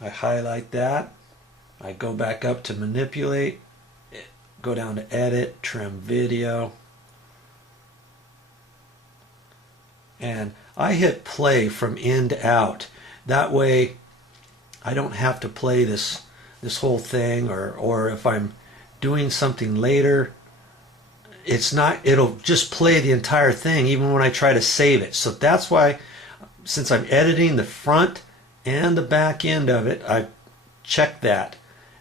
I highlight that. I go back up to manipulate, go down to edit, trim video, and I hit play from in to out. That way I don't have to play this whole thing, or if I'm doing something later, it'll just play the entire thing even when I try to save it. So that's why, since I'm editing the front and the back end of it, I check that.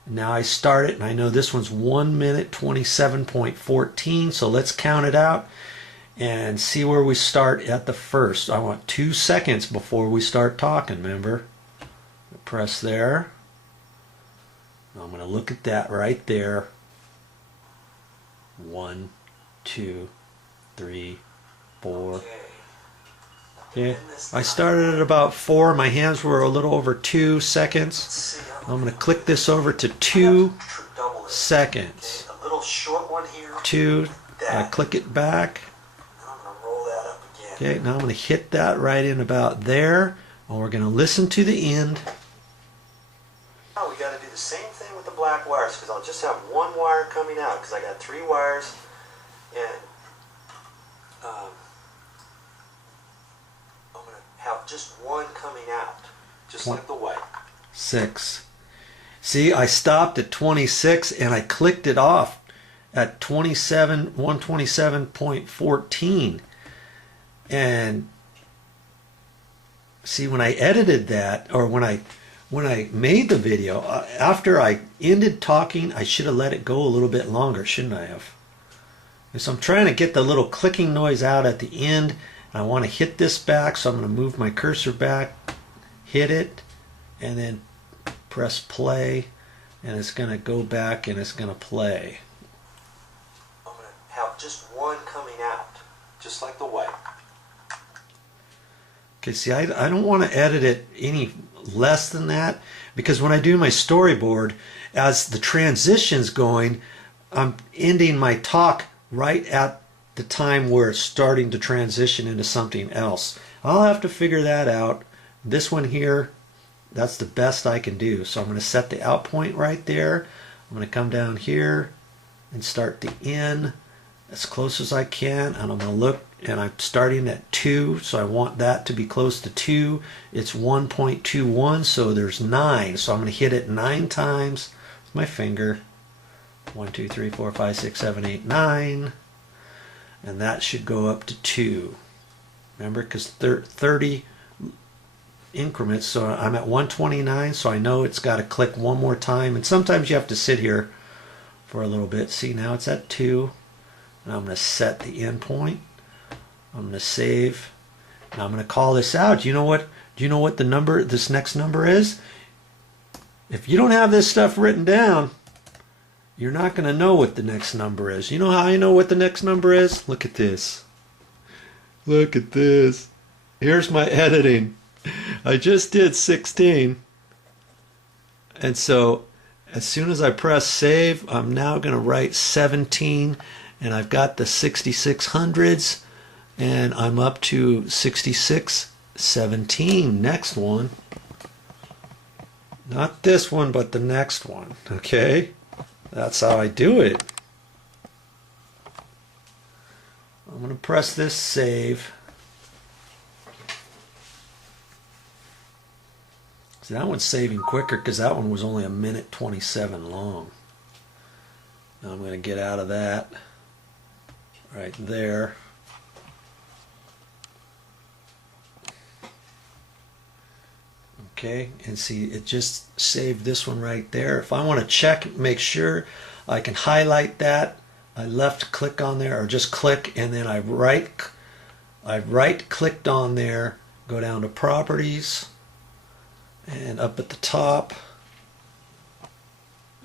Now I start it, and I know this one's 1 minute 27.14, so let's count it out and see where we start at the first. I want 2 seconds before we start talking, remember? Press there. I'm going to look at that right there. 1, 2, 3, 4. Okay. I started at about 4. My hands were a little over 2 seconds. I'm going to click this over to 2 seconds. A little short one here. 2. I click it back. I'm going to roll that up again. Okay, now I'm going to hit that right in about there. And we're going to listen to the end. Now we got to do the same thing with the black wires, because I'll just have one wire coming out, because I got 3 wires, and I'm going to have just one coming out, just like the white. 6. See, I stopped at 26 and I clicked it off at 127.14. And see, when I edited that, or when I made the video, after I ended talking, I should have let it go a little bit longer, shouldn't I have? And so I'm trying to get the little clicking noise out at the end. And I want to hit this back, so I'm going to move my cursor back, hit it, and then press play, and it's going to go back and it's going to play. I'm going to have just one coming out, just like the white. Okay, see, I don't want to edit it any less than that, because when I do my storyboard, as the transition's going, I'm ending my talk right at the time where it's starting to transition into something else. I'll have to figure that out. This one here, that's the best I can do. So I'm going to set the out point right there. I'm going to come down here and start the in as close as I can, and I'm going to look, and I'm starting at 2, so I want that to be close to 2. It's 1.21, so there's 9, so I'm going to hit it 9 times with my finger. 1, 2, 3, 4, 5, 6, 7, 8, 9, and that should go up to 2. Remember, because 30 increments, so I'm at 129, so I know it's got to click one more time, and sometimes you have to sit here for a little bit. See, now it's at 2, and I'm going to set the end point. I'm going to save, and I'm going to call this out. Do you know what the number, this next number is? If you don't have this stuff written down, you're not going to know what the next number is. You know how I know what the next number is? Look at this. Look at this. Here's my editing. I just did 16, and so as soon as I press save, I'm now going to write 17, and I've got the 6600s, and I'm up to 6617. Next one, not this one, but the next one. Okay, that's how I do it. I'm going to press this save. See, that one's saving quicker because that one was only 1 minute 27 long. Now I'm going to get out of that right there. Okay, and see, it just saved this one right there. If I want to check, make sure, I can highlight that. I left click on there, or just click, and then I right clicked on there, go down to properties, and up at the top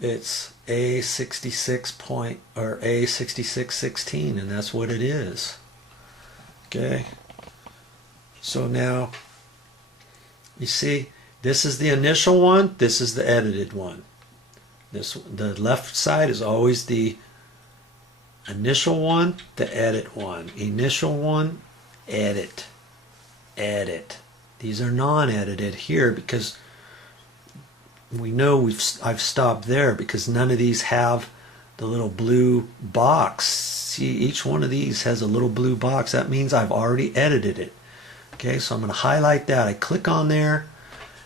it's A66 or A6616, and that's what it is. Okay, so now you see, this is the initial one, this is the edited one. The left side is always the initial one, the edit one. Initial one, edit, edit. These are non-edited here because we know I've stopped there because none of these have the little blue box. See, each one of these has a little blue box. That means I've already edited it. Okay, so I'm going to highlight that. I click on there,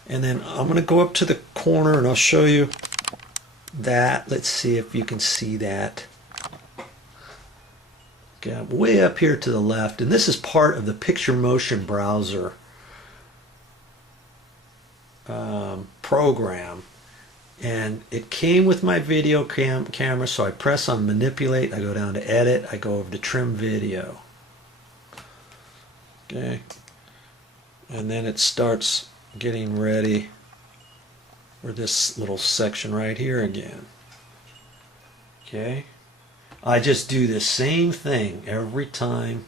and then I'm going to go up to the corner and I'll show you that. Let's see if you can see that. Okay, I'm way up here to the left, and this is part of the picture motion browser program, and it came with my video camera, so I press on manipulate, I go down to edit, I go over to trim video. Okay, and then it starts getting ready for this little section right here again. Okay, I just do the same thing every time